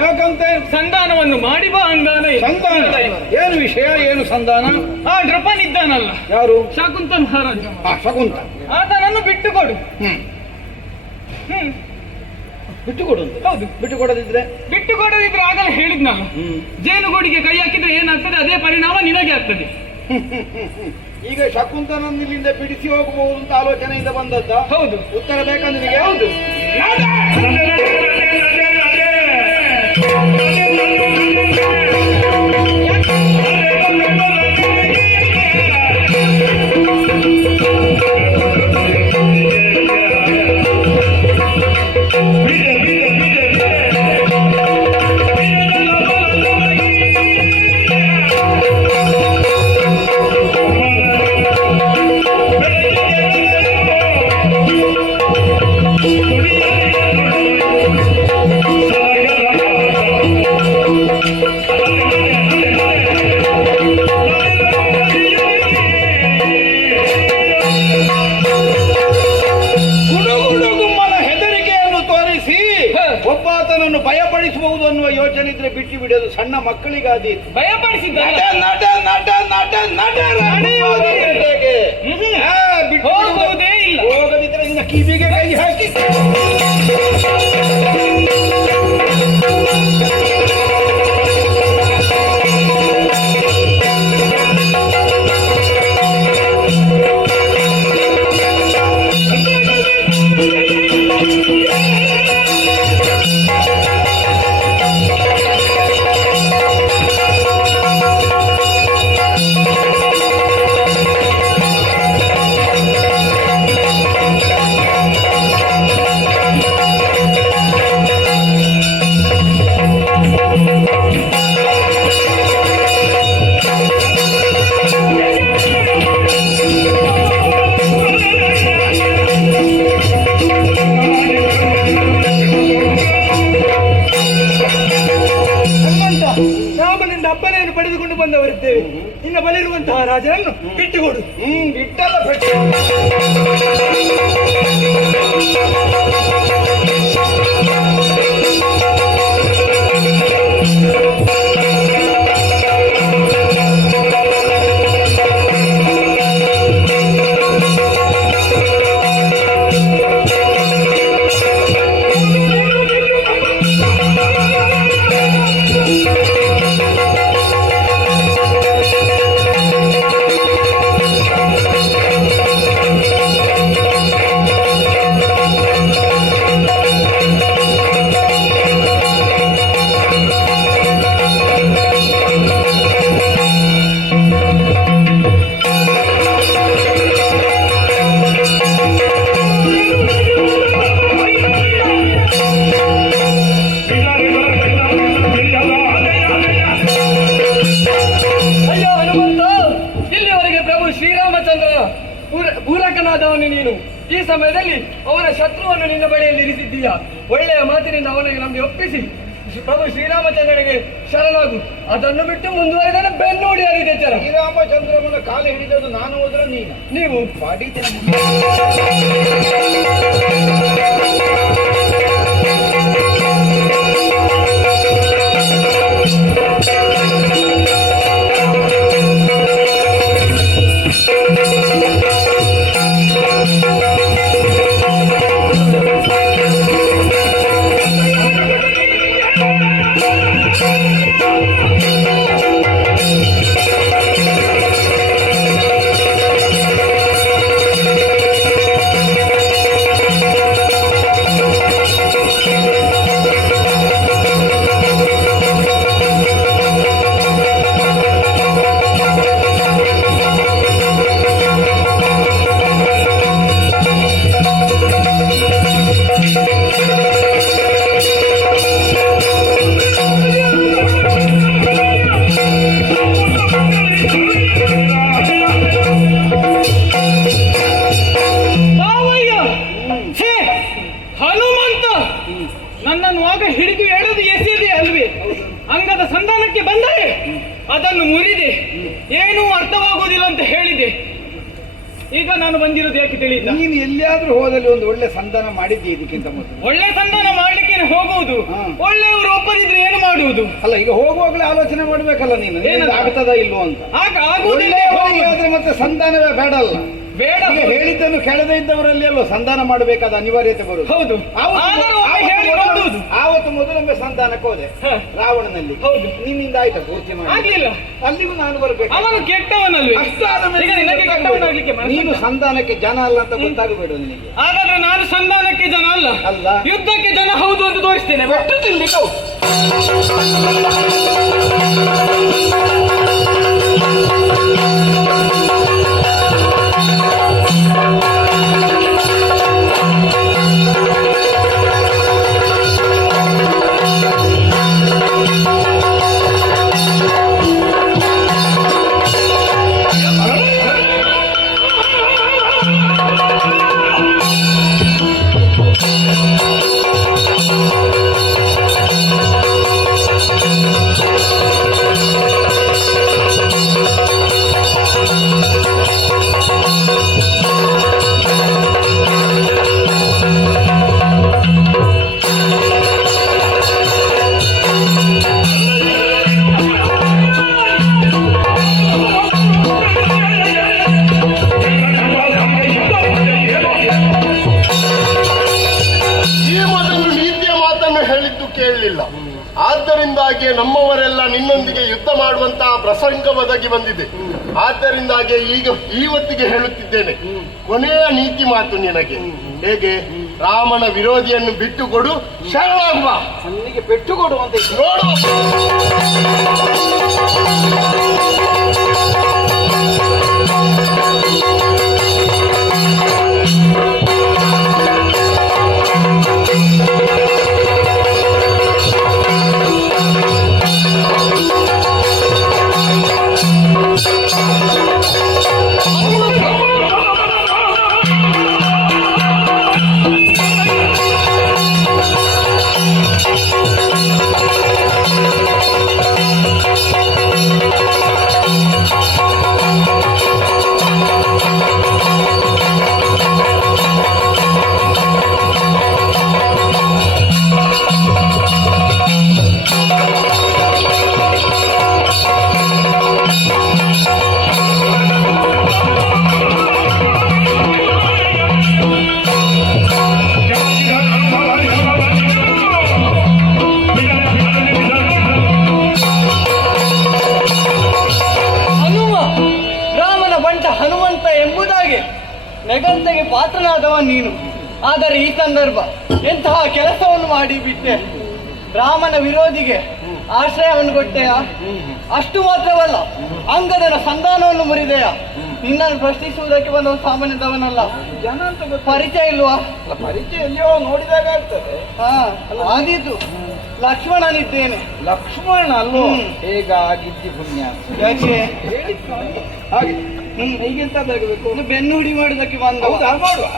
ಯಾಕಂತೆ ಸಂಧಾನವನ್ನು ಮಾಡಿ ಬಾ ಅಂದಾನ. ಸಂಧಾನ ಏನು ವಿಷಯ, ಏನು ಸಂಧಾನ? ಆ ಡ್ರಪನಿದ್ದಾನಲ್ಲ, ಯಾರು? ಶಕುಂತ ಮಹಾರಾಜ. ಶಕುಂತ ಆತನನ್ನು ಬಿಟ್ಟುಕೊಡು. ಬಿಟ್ಟುಕೊಡು. ಹೌದು, ಬಿಟ್ಟುಕೊಡದಿದ್ರೆ ಆಗಲೇ ಹೇಳಿದ್ನಲ್ಲ, ಜೇನುಗೂಡಿಗೆ ಕೈ ಹಾಕಿದ್ರೆ ಏನಾಗ್ತದೆ ಅದೇ ಪರಿಣಾಮ ನಿನಗೆ ಆಗ್ತದೆ. ಈಗ ಶಕುಂತನನ್ನು ಇಲ್ಲಿಂದ ಬಿಡಿಸಿ ಹೋಗಬಹುದು ಅಂತ ಆಲೋಚನೆಯಿಂದ ಬಂದದ್ದ? ಹೌದು. ಉತ್ತರ ಬೇಕಂದ್ರೆ ನಿನಗೆ? ಹೌದು. ಭಯಪಡಿಸಬಹುದು ಅನ್ನುವ ಯೋಚನೆ ಇದ್ರೆ ಬಿಟ್ಟು ಬಿಡೋದು. ಸಣ್ಣ ಮಕ್ಕಳಿಗಾದಿ ಭಯಪಡಿಸಿದ್ದ ಹೋಗುವುದೇ ಇಲ್ಲ. ಹೋಗದಿದ್ರೆ ನಿನ್ನ ಕಿವಿಗೆ ಕೈ ಹಾಕಿ ಅಪ್ಪನೆಯನ್ನು ಪಡೆದುಕೊಂಡು ಬಂದವರಿದ್ದೇವೆ. ಇನ್ನು ಬಲಿರುವಂತಹ ರಾಜರನ್ನು ಬಿಟ್ಟುಕೊಡು. ಬಿಟ್ಟಲ್ಲ ಪೂರಕನಾದವನು ನೀನು. ಈ ಸಮಯದಲ್ಲಿ ಅವನ ಶತ್ರುವನ್ನು ನಿನ್ನ ಬಳಿಯಲ್ಲಿ ಇರಿಸಿದ್ದೀಯ. ಒಳ್ಳೆಯ ಮಾತಿನಿಂದ ಅವನಿಗೆ ನಮಗೆ ಒಪ್ಪಿಸಿ ಪ್ರಭು ಶ್ರೀರಾಮಚಂದ್ರನಿಗೆ ಶರಣಾಗು. ಅದನ್ನು ಬಿಟ್ಟು ಮುಂದುವರಿದರೆ ಬೆನ್ನೂಡಿ ಹರಿದೆ ಚರ. ಶ್ರೀರಾಮಚಂದ್ರನ ಕಾಲು ಹಿಡಿದದ್ದು ನಾನು ಹೋದ್ರೆ ನೀವು ಪಾಡಿತೇನೆ. ಅದನ್ನು ಮುರಿದೆ ಏನೂ ಅರ್ಥವಾಗುವುದಿಲ್ಲ ಅಂತ ಹೇಳಿದೆ. ಈಗ ನಾನು ಬಂದಿರೋದು ಯಾಕೆ ತಿಳಿಯಿಲ್ಲ? ನೀನು ಎಲ್ಲಿಯಾದ್ರೂ ಹೋದಲ್ಲಿ ಒಂದು ಒಳ್ಳೆ ಸಂಧಾನ ಮಾಡಿದ್ದೆ ಇದಕ್ಕಿಂತ ಮೊದಲು. ಒಳ್ಳೆ ಸಂಧಾನ ಮಾಡ್ಲಿಕ್ಕೆ ಹೋಗುವುದು, ಒಳ್ಳೆಯವರು ಒಪ್ಪದಿದ್ರೆ ಏನು ಮಾಡುವುದು? ಅಲ್ಲ, ಈಗ ಹೋಗುವಾಗಲೇ ಆಲೋಚನೆ ಮಾಡ್ಬೇಕಲ್ಲ ನೀನು, ಆಗ್ತದ ಇಲ್ವೋ ಅಂತ. ಆಗುವುದಿಲ್ಲ ಮತ್ತೆ ಸಂಧಾನವೇ ಬೇಡ ಅಲ್ಲ. ಬೇಡ, ಹೇಳಿದ್ದನ್ನು ಕೆಳದೆ ಇದ್ದವರಲ್ಲಿ ಅಲ್ವ ಸಂಧಾನ ಮಾಡಬೇಕಾದ ಅನಿವಾರ್ಯತೆ ಬರುವುದು. ಹೌದು, ಆವತ್ತು ಮೊದಲೊಮ್ಮೆ ಸಂಧಾನಕ್ಕೆ ಹೋದೆ ರಾವಣನಲ್ಲಿ. ಹೌದು, ನಿನ್ನಿಂದ ಆಯ್ತಾ ಪೂರ್ತಿ ಮಾಡಿ? ಆಗ್ಲಿಲ್ಲ. ಅಲ್ಲಿಗೂ ನಾನು ಬರ್ಬೇಕು. ಅವನು ಕೆಟ್ಟವನಲ್ವೇ? ನೀನು ಸಂಧಾನಕ್ಕೆ ಜನ ಅಲ್ಲ ಅಂತ ಗೊತ್ತಾಗಬೇಡ ನಿನಗೆ. ಹಾಗಾದ್ರೆ ನಾನು ಸಂಧಾನಕ್ಕೆ ಜನ ಅಲ್ಲ, ಅಲ್ಲ ಯುದ್ಧಕ್ಕೆ ಜನ ಹೌದು ಅಂತ ತೋರಿಸ್ತೇನೆ. ಬೆಟ್ಟು ತಿನ್ಲಿಕ್ಕೆ ಕೇಳಲಿಲ್ಲ. ಆದ್ದರಿಂದಾಗಿ ನಮ್ಮವರೆಲ್ಲ ನಿನ್ನೊಂದಿಗೆ ಯುದ್ಧ ಮಾಡುವಂತಹ ಪ್ರಸಂಗ ಒದಗಿ ಬಂದಿದೆ. ಆದ್ದರಿಂದಾಗಿ ಈಗ ಇವತ್ತಿಗೆ ಹೇಳುತ್ತಿದ್ದೇನೆ, ಕೊನೆಯ ನೀತಿ ಮಾತು ನಿನಗೆ. ಹೇಗೆ? ರಾಮನ ವಿರೋಧಿಯನ್ನು ಬಿಟ್ಟುಕೊಡು, ಶರಣಾಗುವ. ನನಗೆ ಪೆಟ್ಟು ಕೊಡುವಂತ ನೋಡುವ. ಹನುಮಂತ ಎಂಬುದಾಗಿ ನೆಗಂತೆಗೆ ಪಾತ್ರನಾದವ ನೀನು. ಆದರೆ ಈ ಸಂದರ್ಭ ಎಂತಹ ಕೆಲಸವನ್ನು ಮಾಡಿ ಬಿಟ್ಟೆ. ರಾಮನ ವಿರೋಧಿಗೆ ಆಶ್ರಯವನ್ನು ಕೊಟ್ಟೆಯ? ಅಷ್ಟು ಮಾತ್ರವಲ್ಲ, ಅಂಗದನ ಸಂಧಾನವನ್ನು ಮುರಿದೆಯ? ನಿನ್ನನ್ನು ಪ್ರಶ್ನಿಸುವುದಕ್ಕೆ ಬಂದ ಸಾಮಾನ್ಯದವನಲ್ಲ. ಜನ ಅಂತ ಪರಿಚಯ ಇಲ್ವಾ? ಪರಿಚಯ ಎಲ್ಲಿಯೋ ನೋಡಿದಾಗ ಆಗ್ತದೆ. ಆದೀತು ಲಕ್ಷ್ಮಣನಿದ್ದೇನೆ. ಲಕ್ಷ್ಮಣ ಅಲ್ಲೋ? ಹೇಗಾಗಿದ್ದಿ ಪುಣ್ಯ? ಯಾಕೆ ಹಾಗೆ ಈಗೆಂತಾಗಬೇಕು? ಬೆನ್ನು ಹುಡಿ ಮಾಡುವುದಕ್ಕೆ ಬಂದ ಮಾಡುವ